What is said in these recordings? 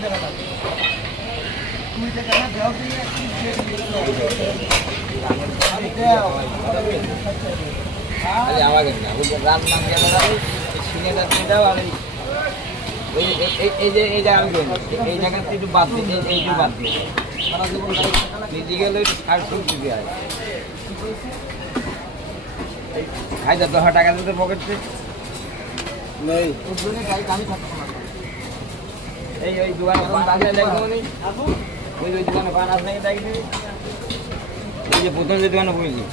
এই জায়গা আমি এই জায়গাতে একটু বাদ দিই, এইটু বাদ দিই নিজে গেলে আর খুব দিবি আর খাই যা 10 টাকা দিতে পকেট নেই এই ওই দোকানে বাজারে দেখবো নি ওই দোকানে পান আছে নাকি দেখবি এই যে প্রথম যে দোকানে বুঝলি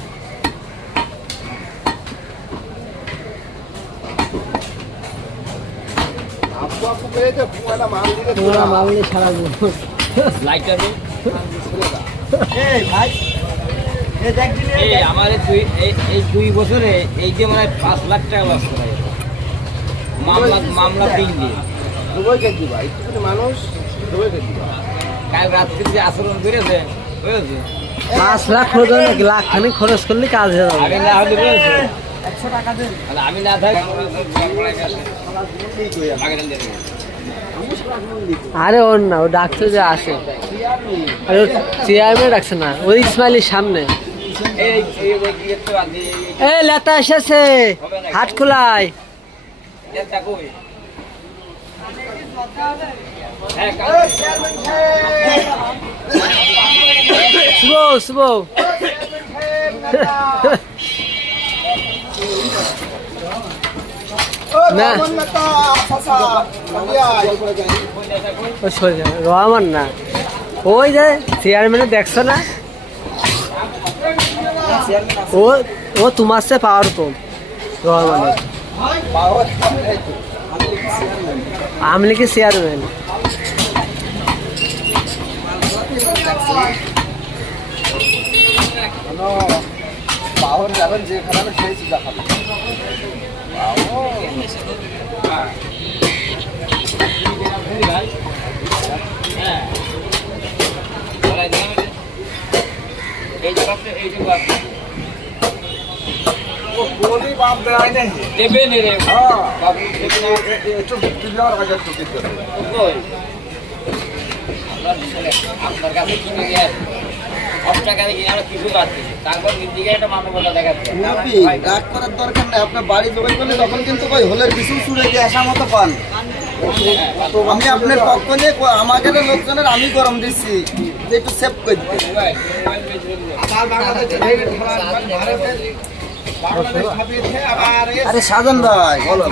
আমার এই 2 বছরে এই যে মানে 5 লাখ টাকা লস করা মামলা 3 দিয়ে মানুষ কাল রাত্রে যে আচরণ করেছে বুঝেছে 5 লাখ লাখ খানিক খরচ করলে কাজ হয়ে যাবে। আমি না হলে বুঝেছে 100 টাকা দেন আমি না থাকি আরে ওর না ও ডাকছে যে আসে আরে চেয়ারম্যান ডাকছে না ওই ইসমাইলের সামনে এই লেতা এসেছে হাট খোলায় শুভ শুভ না রহমান না ওই যে চেয়ারম্যানে দেখছো না ও ও তোমার সে পাওয়ার কম রহমানের আমলি কি চেয়ারম্যান পাওয়ার যাবেন যেখানে সেই দেখাবেন আপনার কাছে কিনে গেছে আপনার বাড়ি জোগাড় করলে তখন কিন্তু হোলের কিছু চুড়ে দিয়ে আসা মতো পান আমি আপনার পক্ষ নিয়ে আমাকে লোকজনের আমি গরম দিচ্ছি যে একটু সেভ করে দিতে আরে সাজান ভাই বলো